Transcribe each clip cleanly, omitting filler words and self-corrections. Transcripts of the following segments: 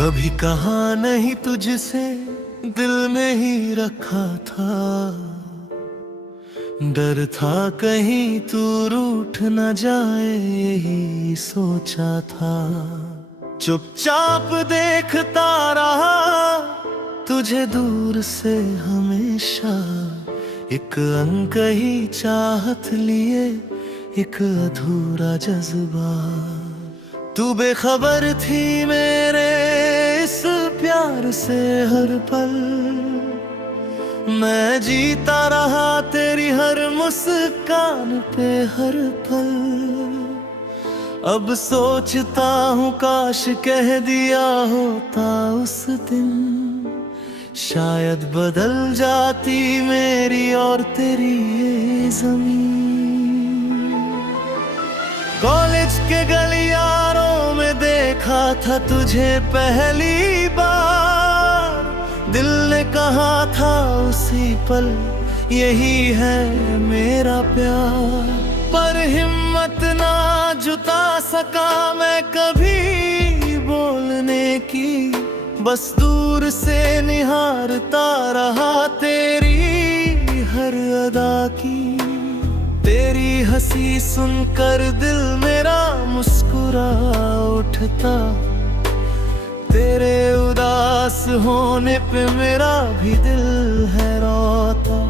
कभी कहा नहीं तुझसे, दिल में ही रखा था। डर था कहीं तू रूठ न जाए, यही सोचा था। चुपचाप देखता रहा तुझे दूर से हमेशा। एक अनकही चाहत लिए एक अधूरा जज्बा। तू बेखबर थी मेरे इस प्यार से हर पल। मैं जीता रहा तेरी हर मुस्कान पे हर पल। अब सोचता हूँ काश कह दिया होता उस दिन, शायद बदल जाती मेरी और तेरी ये ज़मीन। कॉलेज के गलियारों में देखा था तुझे पहली बार। दिल ने कहा था उसी पल, यही है मेरा प्यार। पर हिम्मत ना जुटा सका मैं कभी बोलने की। बस दूर से निहारता रहा तेरी हर अदा की। तेरी हंसी सुनकर दिल मेरा मुस्कुरा उठता। तेरे उदास होने पे मेरा भी दिल है रोता।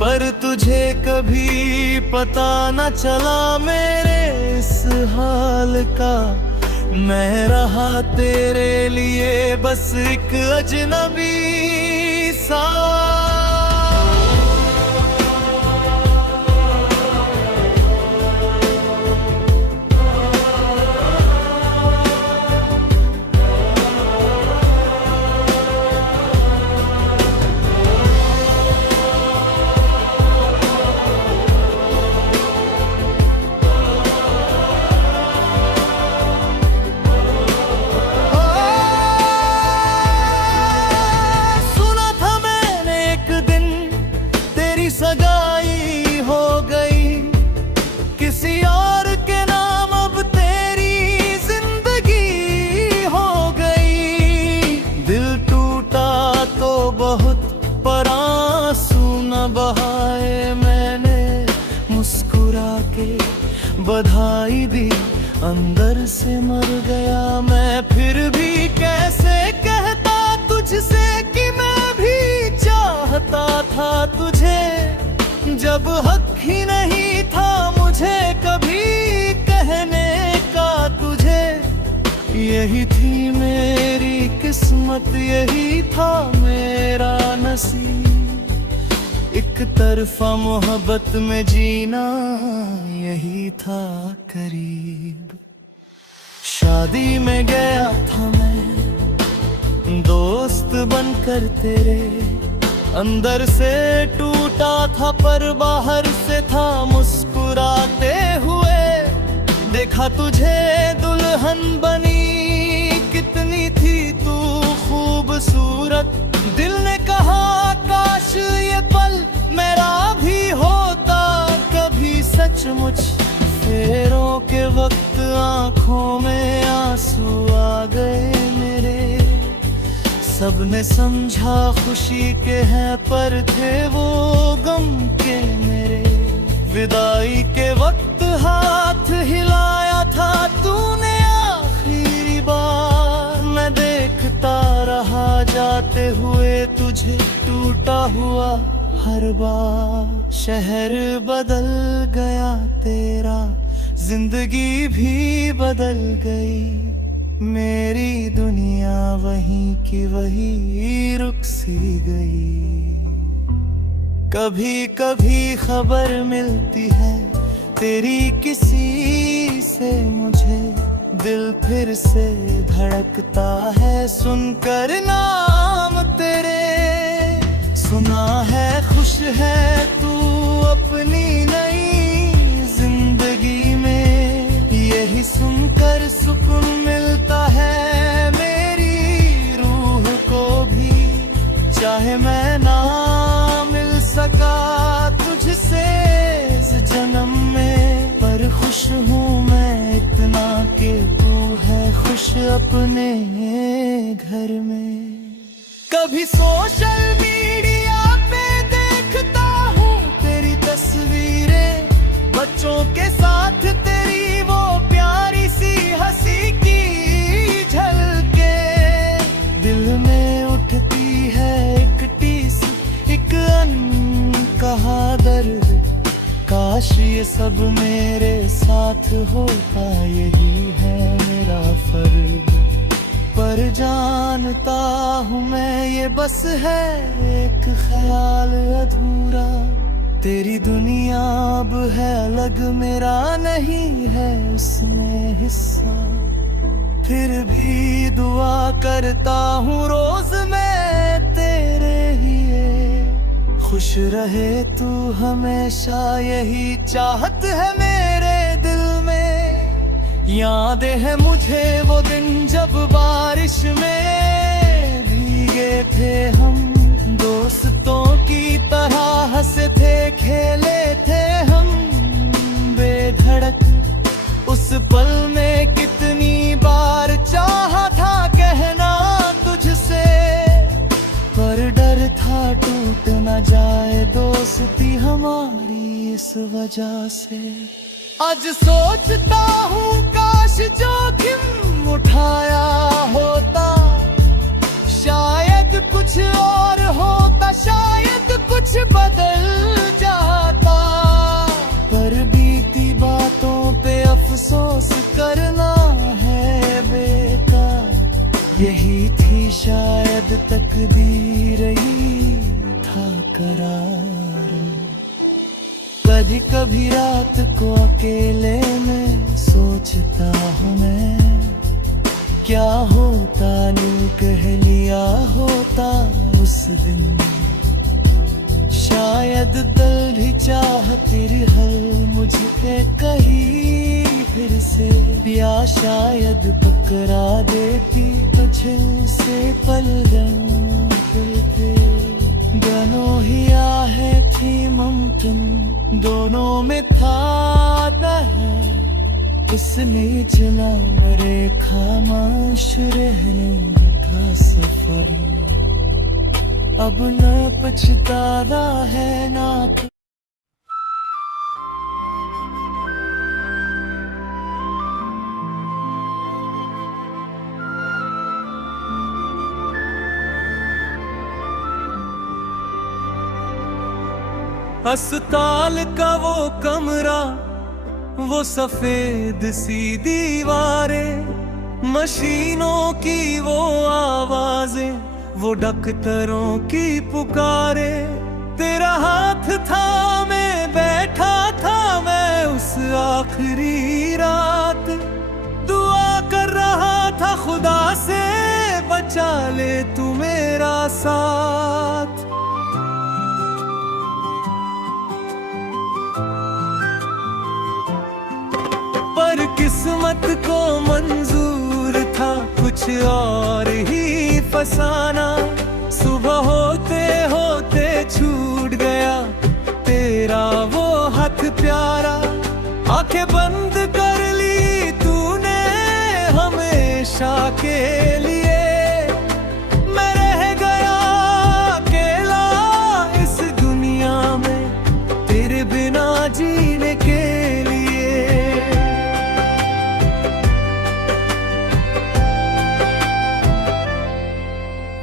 पर तुझे कभी पता न चला मेरे इस हाल का। मैं रहा तेरे लिए बस एक अजनबी सा। सगाई हो गई किसी और के नाम, अब तेरी जिंदगी हो गई। दिल टूटा तो बहुत पर आंसू न बहाए मैंने। मुस्कुरा के बधाई दी, अंदर से मर गया मैं। फिर भी कैसे कहता तुझसे कि मैं भी चाहता था तुझे, जब हक ही नहीं था मुझे कभी कहने का तुझे। यही थी मेरी किस्मत, यही था मेरा नसीब। एक तरफा मोहब्बत में जीना यही था करीब। शादी में गया था मैं दोस्त बनकर तेरे। अंदर से टूटा था पर बाहर से था मुस्कुराते हुए। देखा तुझे दुल्हन बनी, कितनी थी तू खूबसूरत। दिल ने कहा काश ये पल मेरा भी होता कभी सचमुच। फेरों के वक्त आंखों में आंसू आ गए मेरे। सबने समझा खुशी के हैं पर थे वो गम के मेरे। विदाई के वक्त हाथ हिलाया था तूने आखिरी बार। मैं देखता रहा जाते हुए तुझे टूटा हुआ हर बार। शहर बदल गया तेरा, जिंदगी भी बदल गई। मेरी दुनिया वहीं की वही रुक सी गई। कभी कभी खबर मिलती है तेरी किसी से मुझे। दिल फिर से धड़कता है सुनकर नाम तेरे। सुना है खुश है तू अपनी नई जिंदगी में। यही सुनकर सुकून मिलता है मेरी रूह को भी। चाहे मैं ना मिल सका तुझसे इस जन्म में, पर खुश हूँ मैं इतना कि तू है खुश अपने कभी सोशल मीडिया पे देखता हूँ तेरी तस्वीरें, बच्चों के साथ तेरी वो प्यारी सी हंसी की झलके। दिल में उठती है एक टीस, एक अनकहा दर्द, काश ये सब मेरे साथ होता, यही है मेरा फर्ज। पर जानता हूँ मैं ये बस है एक ख्याल अधूरा, तेरी दुनिया अब है अलग, मेरा नहीं है उसमें हिस्सा। फिर भी दुआ करता हूँ रोज मैं तेरे लिए, खुश रहे तू हमेशा, यही चाहत है मेरे दिल में। याद है मुझे वो दिन जब बारिश में भीगे थे हम, दोस्तों की तरह हंसे थे, खेले थे हम बेधड़क। उस पल में कितनी बार चाहा था कहना तुझसे, पर डर था टूट न जाए दोस्ती हमारी इस वजह से। आज सोचता हूँ काश जोखिम उठाया होता, शायद कुछ और होता, शायद कुछ बदल जाता। पर बीती बातों पे अफसोस करना है बेकार, यही थी शायद तकदीर, ही था करार। कभी कभी रात को अकेले में सोचता हूँ मैं, क्या होता नींद कह लिया होता उस दिन। शायद दिल भी चाहती हल मुझ पे कहीं फिर से, या शायद पकड़ा देती तुझे से पल थे। दोनों ही आहे थी मुमकिन, दोनों में था न है, इसने चुना मेरे खामोश रहने का सफर। अब न पछतावा है ना। अस्पताल का वो कमरा, वो सफेद सी दीवारें, मशीनों की वो आवाजें, वो डॉक्टरों की पुकारे। तेरा हाथ था मैं बैठा था मैं उस आखिरी रात, दुआ कर रहा था खुदा से बचा ले तू मेरा साथ। पर किस्मत को मंजूर था कुछ और ही फसाना, सुबह होते होते छूट गया तेरा वो हाथ प्यारा। आंखें बंद कर ली तूने हमेशा के लिए, मैं रह गया अकेला इस दुनिया में तेरे बिना जीने के लिए।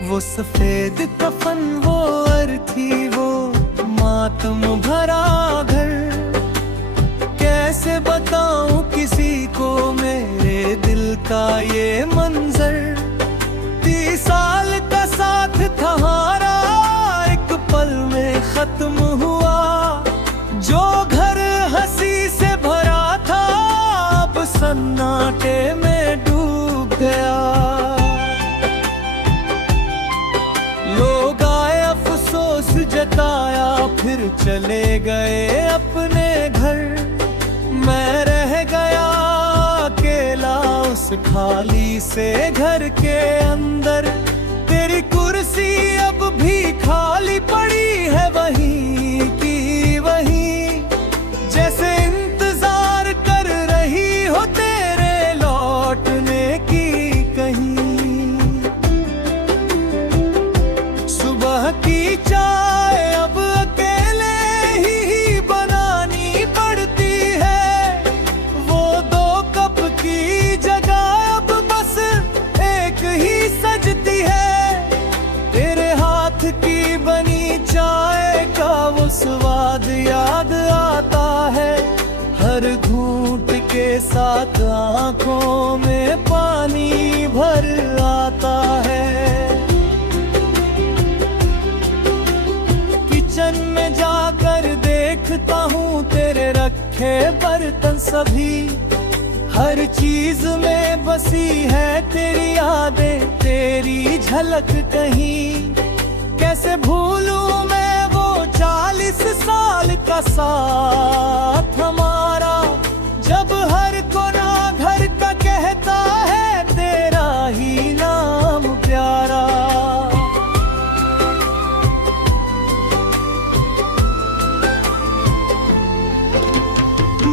वो सफेद कफन, वो अर्थी, वो मातम भरा घर, कैसे बताऊं किसी को मेरे दिल का ये मंजर। 30 साल का साथ था हमारा, एक पल में खत्म हुआ। जो घर हंसी से भरा था अब सन्नाटे में डूब गया। लोग आए अफसोस जताया फिर चले गए अपने घर, मैं रह गया अकेला उस खाली से घर के अंदर। तेरी कुर्सी अब भी खाली पड़ी है वहीं की वहीं, जैसे इंतजार कर रही हो तेरे लौटने की कहीं। आंखों में पानी भर आता है। किचन में जाकर देखता हूँ तेरे रखे बर्तन सभी, हर चीज में बसी है तेरी यादें, तेरी झलक कहीं। कैसे भूलूं मैं वो 40 साल का साथ हमारा, जब हर कोना घर का कहता है तेरा ही नाम प्यारा।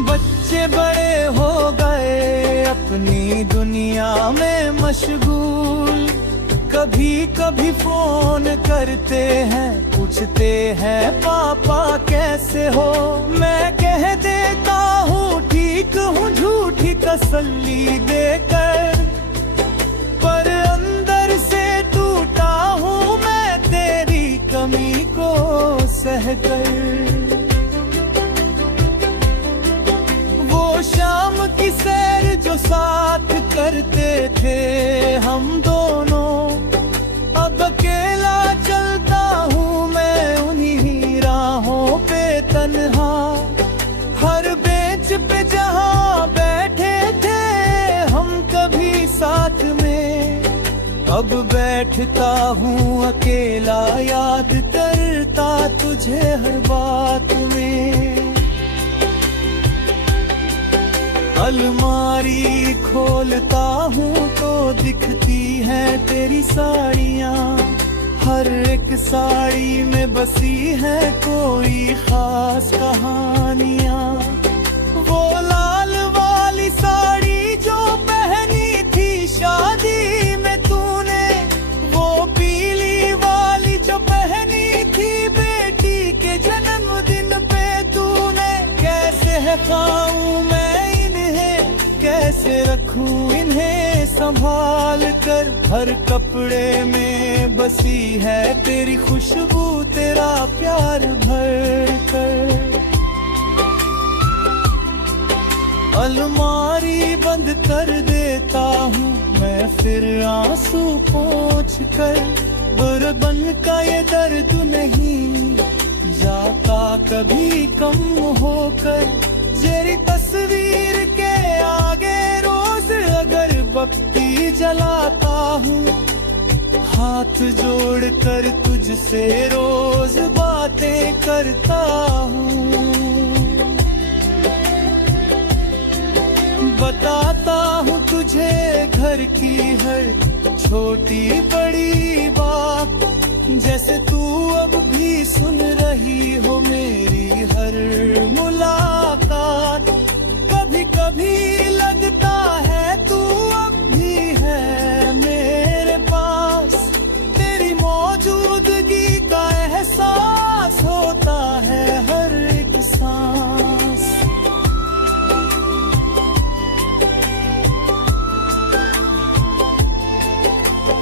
बच्चे बड़े हो गए अपनी दुनिया में मशगूल, कभी कभी फोन करते हैं, पूछते हैं पापा कैसे हो। मैं कह देता हूँ ठीक हूँ, झूठी तसल्ली देकर, पर अंदर से टूटा हूँ मैं तेरी कमी को सहकर। वो शाम की सैर जो साथ करते थे हम दोनों, अब अकेला चलता हूँ मैं उन्हीं राहों पे तन्हा। हर बेंच पे जहाँ बैठे थे हम कभी साथ में, अब बैठता हूँ अकेला याद करता तुझे हर बात में। अलमारी खोलता हूँ तो दिखती है तेरी साड़ियाँ, हर एक साड़ी में बसी है कोई खास कहानियाँ। वो लाल वाली साड़ी जो पहनी थी शादी में तूने, वो पीली वाली जो पहनी थी बेटी के जन्मदिन पे तूने। कैसे है खाऊं मैं कैसे रखूं इन्हें संभाल कर, हर कपड़े में बसी है तेरी खुशबू, तेरा प्यार भर कर। अलमारी बंद कर देता हूँ मैं फिर आंसू पोंछ कर, बन का ये दर्द नहीं जाता कभी कम होकर। तेरी तस्वीर के आगे रोज अगरबत्ती जलाता हूँ, हाथ जोड़ कर तुझसे रोज बातें करता हूँ। बताता हूँ तुझे घर की हर छोटी बड़ी बात, जैसे तू अब भी सुन रही हो मेरी हर मुलाकात। कभी कभी लगता है तू अब भी है मेरे पास, तेरी मौजूदगी का एहसास होता है हर एक सांस।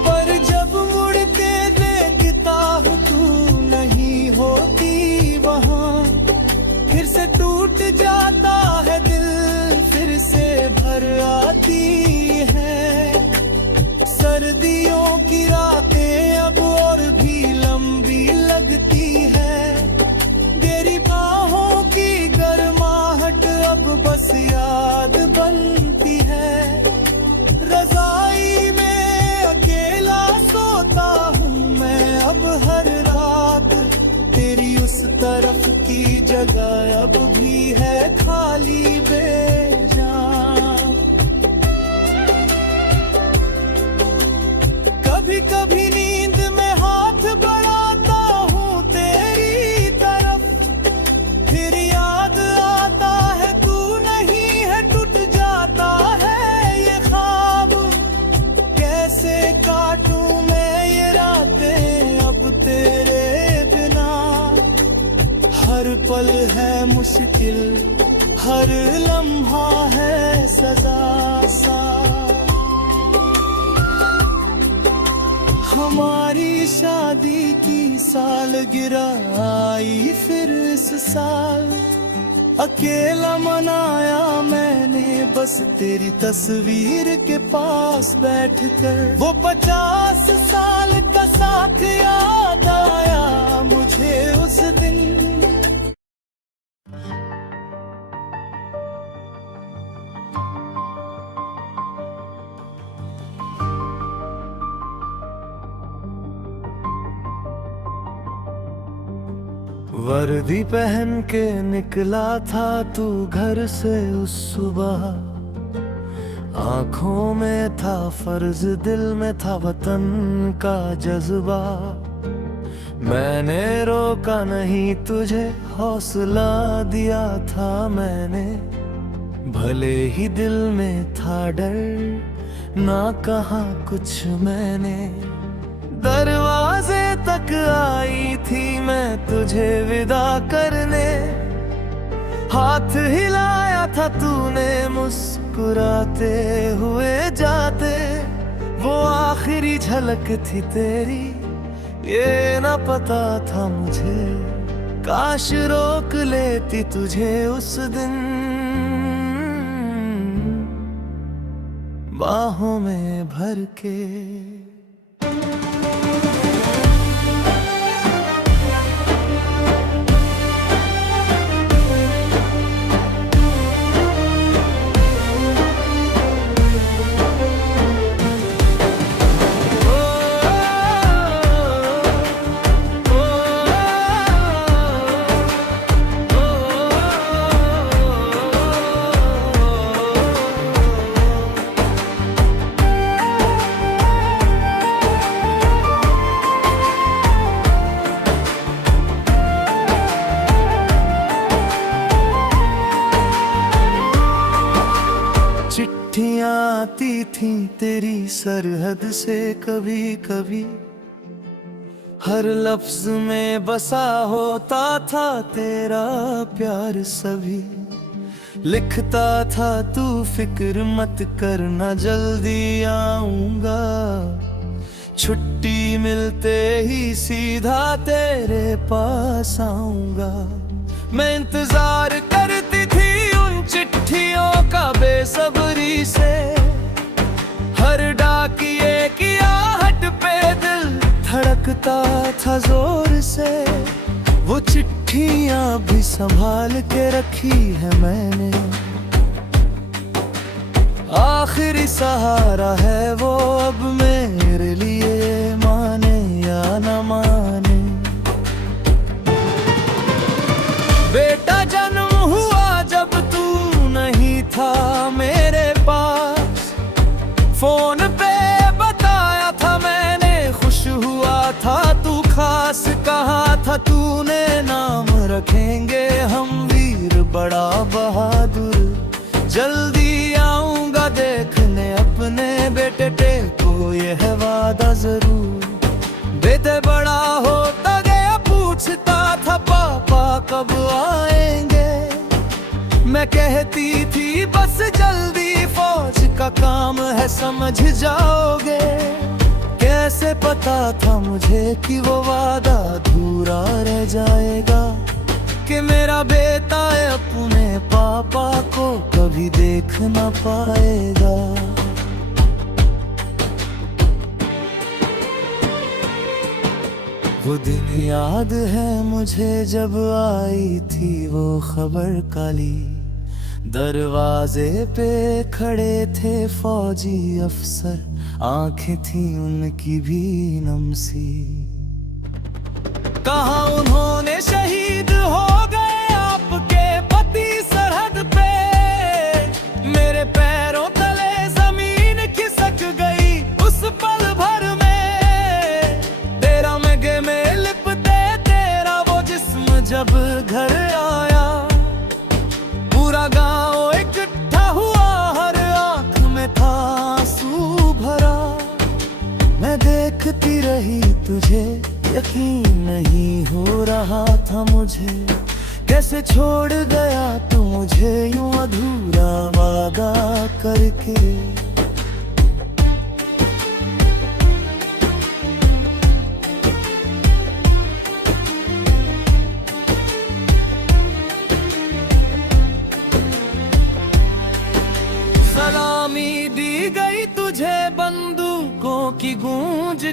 पर जब मुड़ के देखता हूँ तू नहीं होती वहाँ, फिर से टूट जाता है दिल, फिर से भर आती है। सर्दियों की रातें अब और भी लंबी लगती है, तेरी बाहों की गर्माहट अब बस याद बनती है। रज़ाई में अकेला सोता हूँ मैं अब हर रात, तेरी उस तरफ की जगह अब भी है खाली बेजान। कभी कभी नींद में हाथ बढ़ाता हूँ तेरी तरफ, फिर याद आता है तू नहीं है, टूट जाता है ये ख्वाब। कैसे काटूं मैं ये रातें अब तेरे बिना, हर पल है मुश्किल, हर लम्हा है सजा सा। हमारी शादी की सालगिरह आई फिर इस साल, अकेला मनाया मैंने बस तेरी तस्वीर के पास बैठकर। वो 50 साल का साथ याद आया मुझे उस दिन। वर्दी पहन के निकला था तू घर से उस सुबह। आंखों में था फर्ज, दिल में था वतन का जज्बा। मैंने रोका नहीं तुझे, हौसला दिया था मैंने। भले ही दिल में था डर, ना कहा कुछ मैंने। दरवाजे तक आई थी मैं तुझे विदा करने। हाथ हिलाया था तूने मुस्कुराते हुए जाते। वो आखिरी झलक थी तेरी, ये न पता था मुझे। काश रोक लेती तुझे उस दिन, बाहों में भर के। चिट्ठियां आती थी तेरी सरहद से कभी कभी। हर लफ्ज में बसा होता था तेरा प्यार सभी। लिखता था तू फिक्र मत करना जल्दी आऊंगा। छुट्टी मिलते ही सीधा तेरे पास आऊंगा। मैं इंतजार करती थी उन चिट्ठियों का बेसब्री से। हर डाकिए की आहट पे दिल धड़कता था जोर से। वो चिट्ठियां भी संभाल के रखी है मैंने। आखिरी सहारा है वो अब मेरे लिए, माने या न माने। बेटा जन्म हुआ जब तू नहीं था मेरे पास। फोन पे बताया था मैंने, खुश हुआ था तू खास। कहा था तूने नाम रखेंगे हम वीर बड़ा बहादुर। जल्दी आऊंगा देखने अपने बेटे को, ये है वादा जरूर। बेटे बड़ा होता गया पूछता था पापा कब आएंगे। मैं कहती थी बस जल्दी, फौज का काम है समझ जाओगे। कैसे पता था मुझे कि वो वादा अधूरा रह जाएगा। कि मेरा बेटा अपने पापा को कभी देख न पाएगा। वो दिन याद है मुझे जब आई थी वो खबर काली। दरवाजे पे खड़े थे फौजी अफसर, आंखें थी उनकी भी नम सी। कहा उन्होंने शहीद हो गए आपके पति सरहद पे। मेरे पैरों तले जमीन खिसक गई उस पल भर में। तेरा मैगे में लिपटे तेरा वो जिस्म जब घर आया। पूरा गांव इकट्ठा हुआ, हर आंख में था आंसू भरा। मैं देखती रही तुझे, यकीन नहीं हो रहा था मुझे। कैसे छोड़ गया तू मुझे यूं अधूरा वादा करके।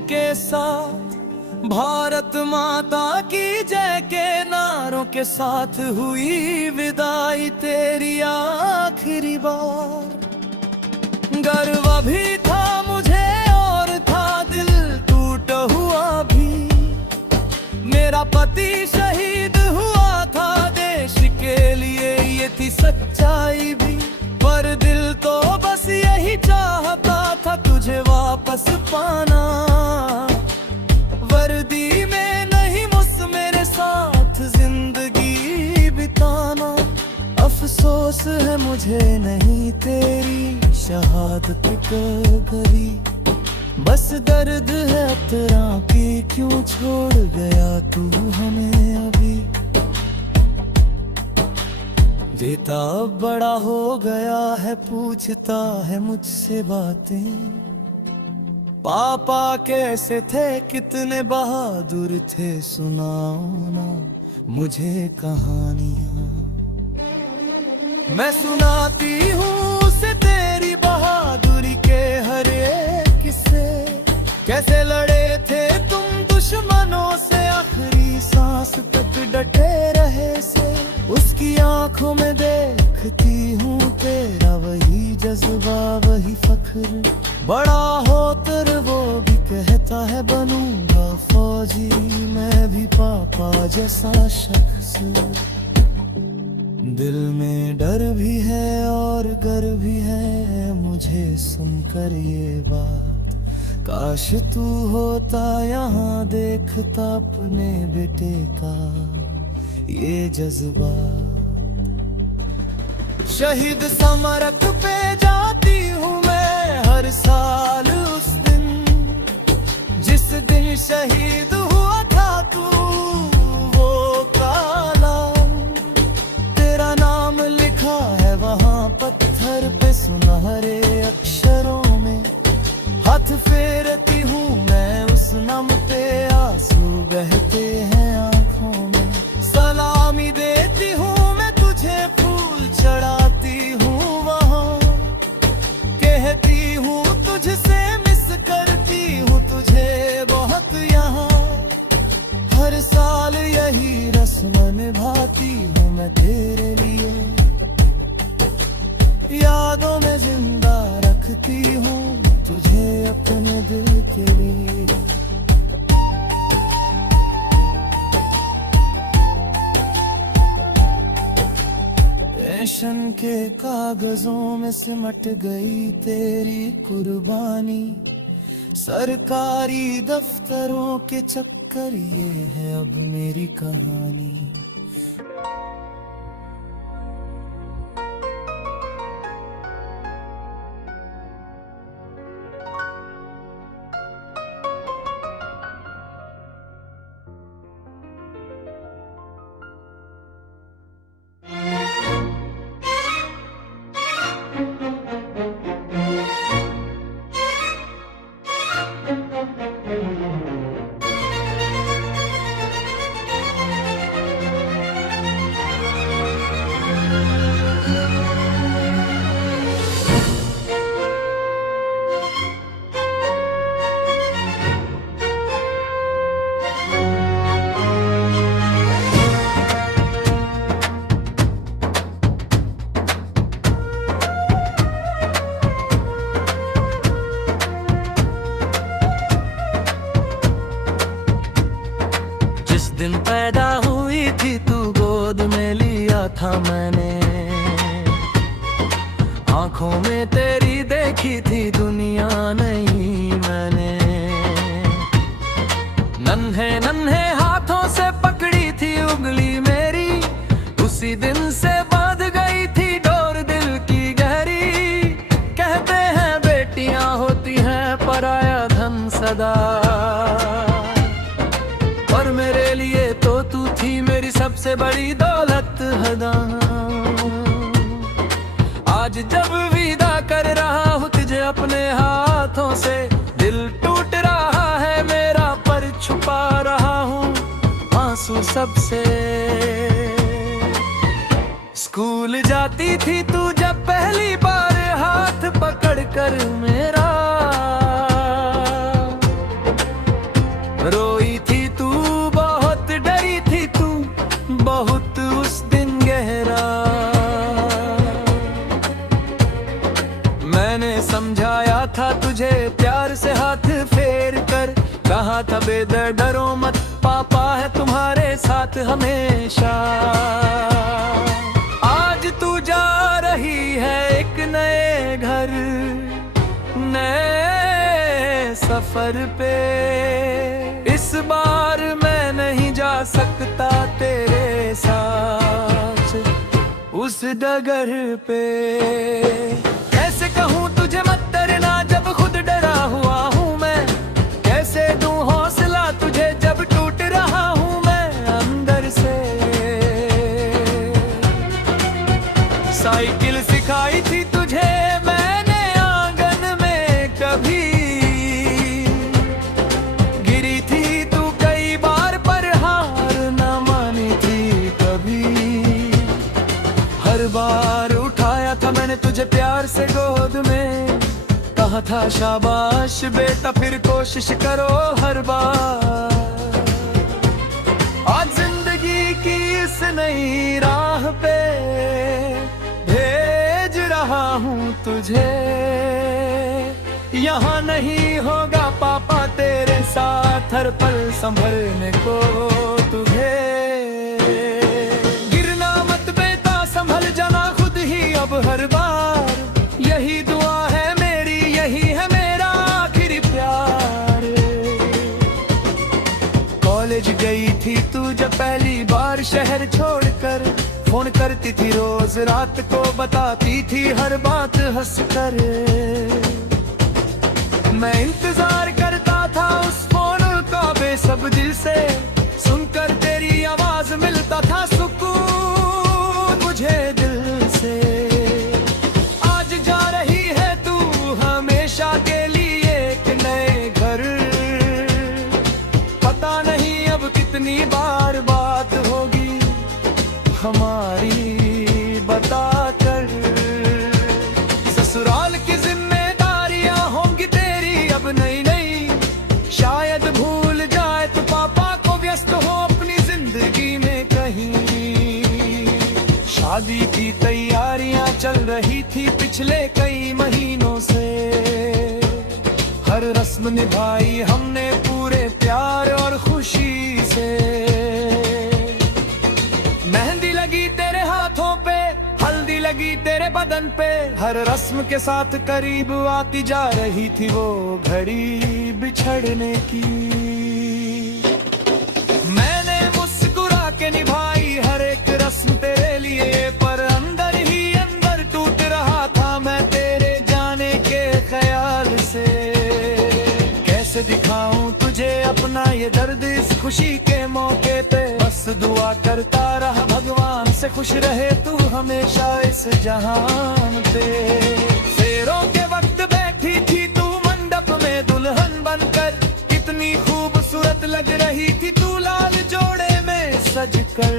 के साथ भारत माता की जय के नारों के साथ हुई विदाई तेरी आखिरी बार। गर्व भी था मुझे और था दिल टूटा हुआ भी, मेरा पति शहीद हुआ था देश के लिए, ये थी सच्चाई भी। पर दिल तो बस यही चाहता था तुझे वापस पाना, वर्दी में नहीं मुझ मेरे साथ जिंदगी बिताना। अफसोस है मुझे नहीं तेरी शहादत कभी, बस दर्द है तेरा कि क्यों छोड़ गया तू हमें अभी। बेटा अब बड़ा हो गया है, पूछता है मुझसे बातें, पापा कैसे थे कितने बहादुर थे, सुनाओ ना मुझे कहानियां। मैं सुनाती हूँ उसे तेरी बहादुरी के हर एक किस्से, कैसे लड़े थे तुम दुश्मनों से, आखिरी सांस तक डटे रहे से। उसकी आंखों में देखती हूँ तेरा वही जज्बा वही फख्र, बड़ा होकर वो भी कहता है बनूंगा फौजी मैं भी पापा जैसा शख्स। दिल में डर भी है और गर्व भी है मुझे सुनकर ये बात, काश तू होता यहाँ देखता अपने बेटे का ये जज्बा। शहीद स्मारक पे जाती हूँ मैं हर साल उस दिन, जिस दिन शहीद हुआ था तू वो काला। तेरा नाम लिखा है वहाँ पत्थर पे सुनहरे अक्षरों में, हाथ फेरती हूँ मैं उस नम पे, आंसू बहते हैं आंखों में। सलामी देती हूँ मैं तुझे, फूल चढ़ाती हूँ वहाँ, कहती हूँ तुझसे मिस करती हूँ तुझे बहुत यहाँ। हर साल यही रस्म निभाती हूँ मैं तेरे लिए, यादों में जिंदा रखती हूँ तुझे अपने दिल के लिए। पेंशन के कागजों में सिमट गई तेरी कुर्बानी, सरकारी दफ्तरों के चक्कर ये है अब मेरी कहानी। दिन पैदा हुई थी तू गोद में लिया था मैंने, आंखों में तेरी देखी थी दुनिया नहीं मैंने। नन्हे नन्हे हाथों से पकड़ी थी उंगली मेरी, उसी दिन से बांध गई थी डोर दिल की गहरी। कहते हैं बेटियां होती हैं पराया धन सदा, और मेरे लिए तो तू थी मेरी सबसे बड़ी दौलत हदा। आज जब विदा कर रहा हूँ तुझे अपने हाथों से, दिल टूट रहा है मेरा पर छुपा रहा हूँ आंसू सबसे। स्कूल जाती थी तू जब पहली बार हाथ पकड़ कर मेरा, था तुझे प्यार से हाथ फेर कर, कहा था बेदर्द डरो मत, पापा है तुम्हारे साथ हमेशा। आज तू जा रही है एक नए घर, नए सफर पे। इस बार मैं नहीं जा सकता तेरे साथ उस डगर पे। कैसे कहूँ तुझे मत डरना जब खुद डरा हुआ हूँ मैं, कैसे दूँ हौसला तुझे जब टूट रहा हूँ मैं अंदर से। साइकिल सिखाई थी तुझे मैंने आंगन में कभी, गिरी थी तू कई बार पर हार न मानी थी कभी। हर बार उठाया था मैंने तुझे प्यार से गोद में, कहा था शाबाश बेटा फिर कोशिश करो हर बार। आज जिंदगी की इस नई राह पे भेज रहा हूँ तुझे, यहाँ नहीं होगा पापा तेरे साथ हर पल संभलने को तुझे। गिरना मत बेटा संभल जाना खुद ही अब हर बार, यही दुआ है मेरी यही है मेरा आखिरी प्यार। कॉलेज गई थी तू जब पहली बार शहर छोड़कर, फोन करती थी रोज रात को बताती थी हर बात हंसकर। मैं इंतजार करता था उस फोन का बेसब्र दिल से, सुनकर तेरी आवाज मिलता था सुकून मुझे दिल से। आज जा रही है तू हमेशा के लिए एक नए घर, पता नहीं अब कितनी बार बात होगी हमारी बता कर। ससुराल की जिम्मेदारियां होंगी तेरी अब नई नई, शायद भूल जाए तो पापा को व्यस्त हो अपनी जिंदगी में कहीं। शादी की तैयारियां चल रही थी पिछले कई महीनों से, हर रस्म निभाई हमने पूरे प्यार और खुशी से। मेहंदी लगी तेरे हाथों पे, हल्दी लगी तेरे बदन पे, हर रस्म के साथ करीब आती जा रही थी वो घड़ी बिछड़ने की। मैंने मुस्कुरा के निभाई हर एक रस्म तेरे लिए, पर अंदर ही अंदर टूट रहा था मैं तेरे जाने के ख्याल से। कैसे दिखाऊं तुझे अपना ये दर्द इस खुशी के मौके पे, बस दुआ करता रहा भगवान से खुश रहे तू हमेशा इस जहान पे। फेरों के वक्त बैठी थी तू मंडप में दुल्हन बनकर, कितनी खूबसूरत लग रही थी तू लाल जोड़े में सजकर।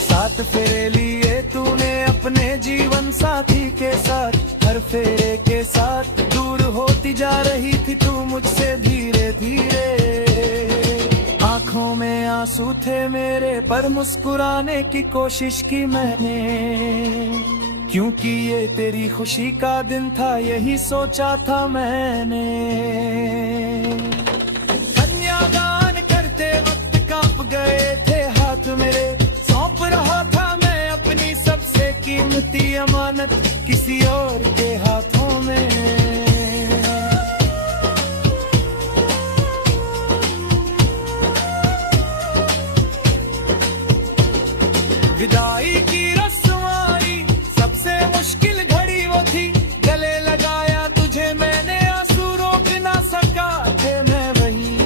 साथ फेरे लिए तूने अपने जीवन साथी के साथ, हर फेरे के साथ दूर होती जा रही थी तू मुझसे धीरे धीरे। आंखों में आंसू थे मेरे पर मुस्कुराने की कोशिश की मैंने, क्योंकि ये तेरी खुशी का दिन था यही सोचा था मैंने। कन्यादान करते वक्त कांप गए थे हाथ मेरे, सौंप रहा था मैं अपनी सबसे कीमती अमानत किसी और के हाथों में। विदाई की रस्म आई सबसे मुश्किल घड़ी वो थी, गले लगाया तुझे मैंने आंसू रोक ना सका थे मैं वही।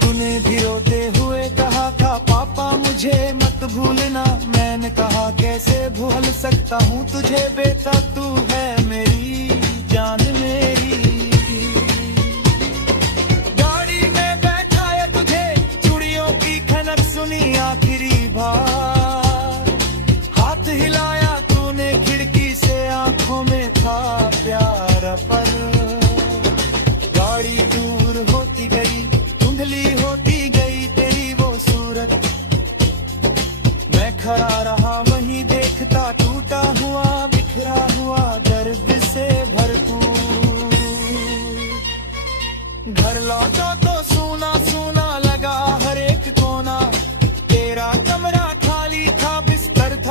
तूने भी रोते हुए कहा था पापा मुझे मत भूलना, मैंने कहा कैसे भूल सकता हूँ तुझे बेटा तू है मेरी जान मेरी। गाड़ी में बैठाया तुझे चूड़ियों की खनक सुनी आखिरी बार, हाथ हिलाया तूने खिड़की से आंखों में था प्यार पर। गाड़ी दूर होती गई धुंधली होती गई तेरी वो सूरत, मैं खड़ा रहा वहीं देखता टूटा हुआ बिखरा हुआ दर्द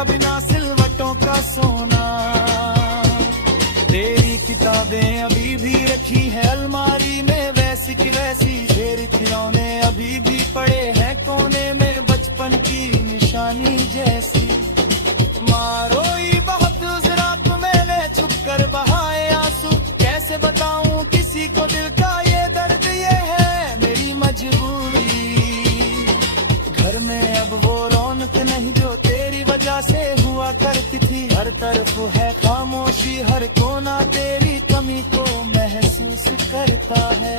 था बिना सिलवटों का सोना। तेरी किताबें अभी भी रखी है अलमारी में वैसी की वैसी, शेर खिलौने अभी भी पड़े हैं कोने में बचपन की निशानी जैसी। माँ रोई बहुत उस रात मैंने छुप कर बहाए आंसू, कैसे बताऊं किसी को दिल का ये दर्द, ये है मेरी मजबूरी। घर में अब वो रौनक नहीं जो तेरी वजह से हुआ करती थी, हर तरफ है खामोशी, हर कोना तेरी कमी को महसूस करता है।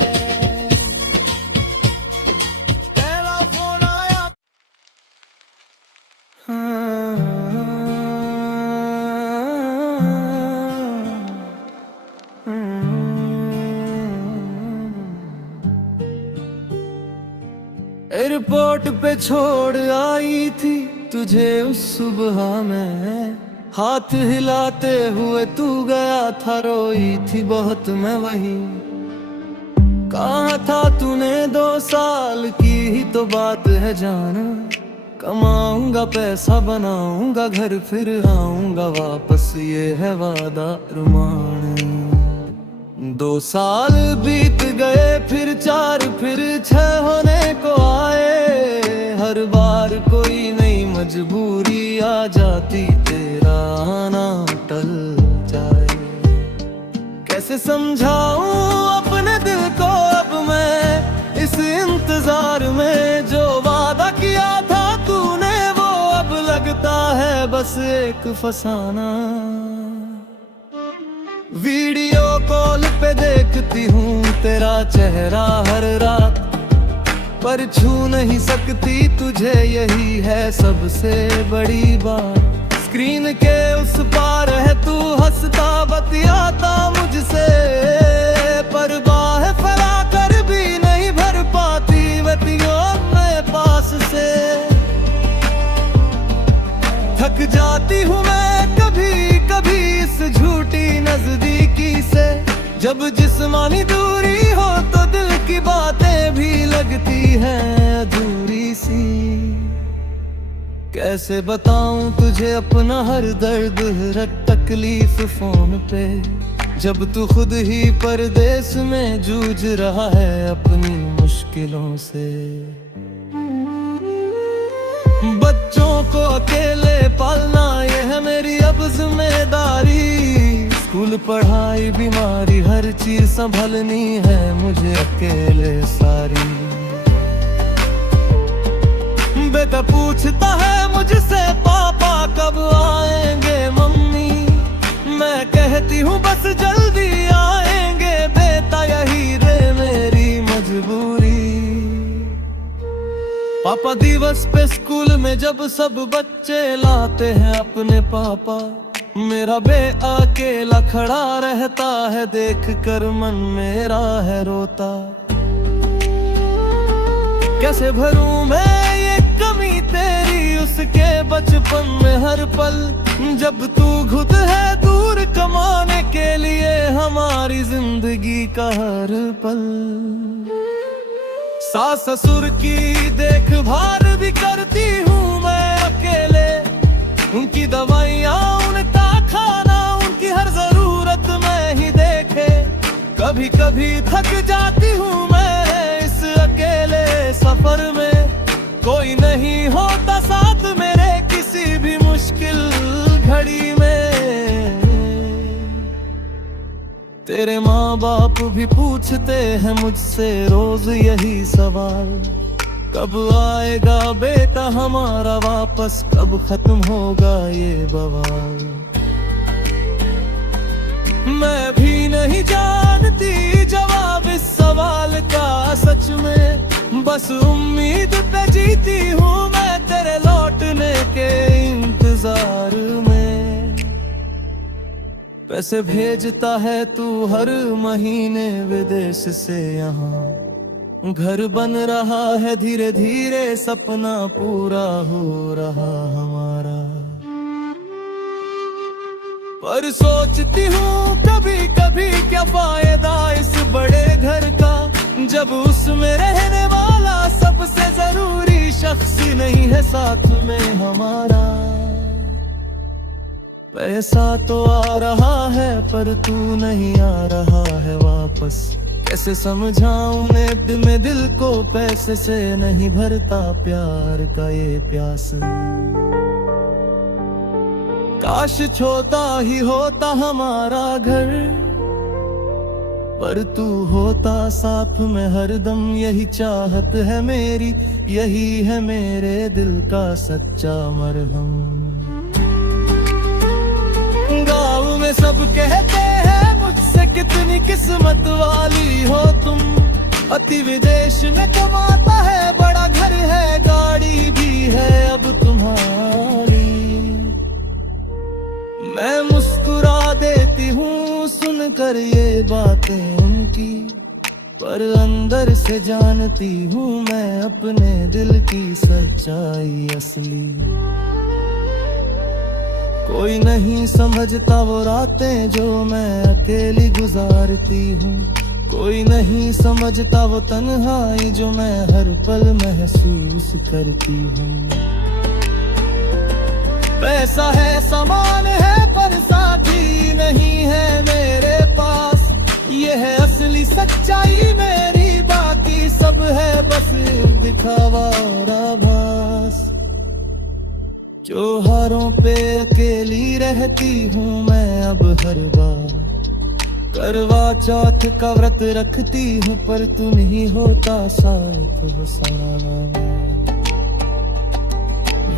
पहला फोन आया एयरपोर्ट पे छोड़ आई थी तुझे उस सुबह में, हाथ हिलाते हुए तू गया था, रोई थी बहुत मैं वहीं। कहा था तूने 2 साल की ही तो बात है जाना, कमाऊंगा पैसा बनाऊंगा घर फिर आऊंगा वापस, ये है वादा रुमान। 2 साल बीत गए फिर 4 फिर 6 होने को आए, हर बार कोई नई मजबूरी आ जाती, तेरा आना टल जाए। कैसे समझाऊं अपने दिल को अब मैं इस इंतजार में, जो वादा किया था तूने वो अब लगता है बस एक फसाना। वीडियो कॉल पे देखती हूँ तेरा चेहरा हर रात, पर छू नहीं सकती तुझे, यही है सबसे बड़ी बात। स्क्रीन के उस पार है तू हंसता बतियाता मुझसे, पर बाहें फैला कर भी नहीं भर पाती बतियों में पास से। थक जाती हूँ मैं कभी कभी इस झूठी नजदीकी से, जब जिस्मानी दूरी हो तो दिल की बातें भी लगती हैं अधूरी सी। कैसे बताऊं तुझे अपना हर दर्द हर तकलीफ फोन पे, जब तू खुद ही परदेस में जूझ रहा है अपनी मुश्किलों से। बच्चों को अकेले पालना ये है मेरी अब जिम्मेदारी, स्कूल पढ़ाई बीमारी हर चीज संभलनी है मुझे अकेले सारी। बेटा पूछता है मुझसे पापा कब आएंगे मम्मी, मैं कहती हूँ बस जल्दी आएंगे बेटा, यही रे मेरी मजबूरी। पापा दिवस पे स्कूल में जब सब बच्चे लाते हैं अपने पापा, मेरा बे अकेला खड़ा रहता है, देख कर मन मेरा है रोता। कैसे भरूं मैं ये कमी तेरी उसके बचपन में हर पल, जब तू खुद है दूर कमाने के लिए हमारी जिंदगी का हर पल। सास ससुर की देखभाल भी करती हूँ मैं अकेले, उनकी दवाइयाँ उनका खाना उनकी हर जरूरत मैं ही देखे। कभी कभी थक जाती हूँ मैं इस अकेले सफर में, कोई नहीं होता साथ मेरे किसी भी मुश्किल घड़ी में। तेरे माँ बाप भी पूछते हैं मुझसे रोज यही सवाल, कब आएगा बेटा हमारा वापस, कब खत्म होगा ये बवाल। मैं भी नहीं जानती जवाब इस सवाल का सच में, बस उम्मीद पे जीती हूँ मैं तेरे लौटने के इंतजार में। पैसे भेजता है तू हर महीने विदेश से यहाँ, घर बन रहा है धीरे धीरे सपना पूरा हो रहा हमारा। पर सोचती हूँ कभी कभी क्या फायदा इस बड़े घर का, जब उसमें रहने वाला सबसे जरूरी शख्स नहीं है साथ में हमारा। पैसा तो आ रहा है पर तू नहीं आ रहा है वापस। कैसे समझाऊं मैं दिल को, पैसे से नहीं भरता प्यार का ये प्यास। काश छोटा ही होता हमारा घर, पर तू होता साथ में हरदम। यही चाहत है मेरी, यही है मेरे दिल का सच्चा मरहम। गाँव में सब कहते हैं मुझसे कितनी किस्मत वाली हो तुम। अति विदेश में कमाता है, बड़ा घर है, गाड़ी भी है अब तुम्हारी। मैं मुस्कुरा देती हूँ सुनकर ये बातें उनकी, पर अंदर से जानती हूँ मैं अपने दिल की सच्चाई असली। कोई नहीं समझता वो रातें जो मैं अकेली गुजारती हूँ। कोई नहीं समझता वो तन्हाई जो मैं हर पल महसूस करती हूँ। पैसा है, सामान है, पर साथी नहीं है मेरे पास। ये है असली सच्चाई मेरी, बाकी सब है बस दिखावा और आभास। त्योहारों पे अकेली रहती हूँ मैं अब हर बार। करवा चौथ का व्रत रखती हूँ, पर तू नहीं होता साथ हो सलाना।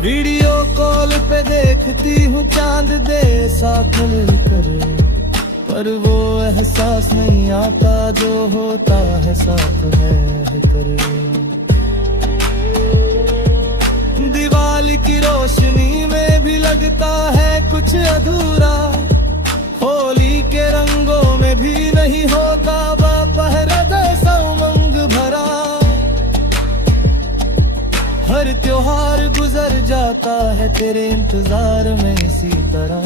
वीडियो कॉल पे देखती हूँ चांद दे साथ मिलकर, पर वो एहसास नहीं आता जो होता है साथ में कर। दिवाली की रोशनी में भी लगता है कुछ अधूरा, होली के रंगों में भी नहीं होता पहरा जैसा उमंग भरा। हर त्योहार गुजर जाता है तेरे इंतजार में इसी तरह।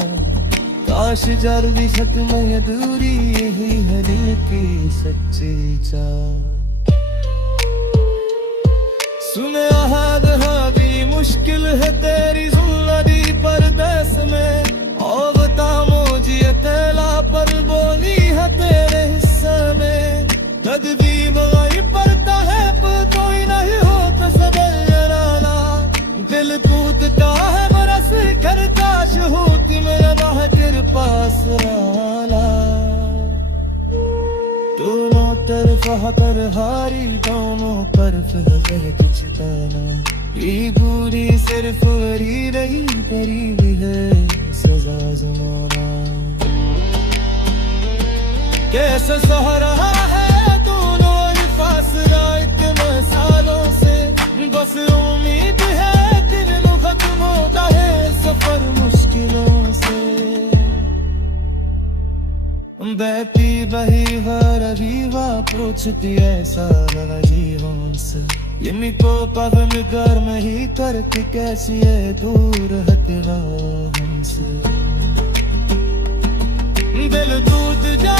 काश जल्दी खत्म ये दूरी, यही है दिल की सच्ची चाह। सुने अहद हादी मुश्किल है तेरी जिंदगी परदेस में। और बता मुझे तेला पर बोली है तेरे हिस्से में। तदबी बगाई पड़ता है पर कोई नहीं होता सबर राना। दिल टूटता है बरस कर, काश होती मेरा राह तेरे पास राला। दोनों तरफ कर हारी, दोनों पर फिर कुछ दाना। ये बुरी सिर्फ वरी रही, तेरी भी है सजा ज़माना। कैसे सह रहा है दोनों फासला इतने सालों से। बस उम्मीद है दिन खत्म होता है सफर मुश्किलों से। बहती बही वरवीवा पूछती ऐसा जीवन से। इनको पवन गर्म ही करके कैसी है दूर हटवा हमसे। दिल टूट जा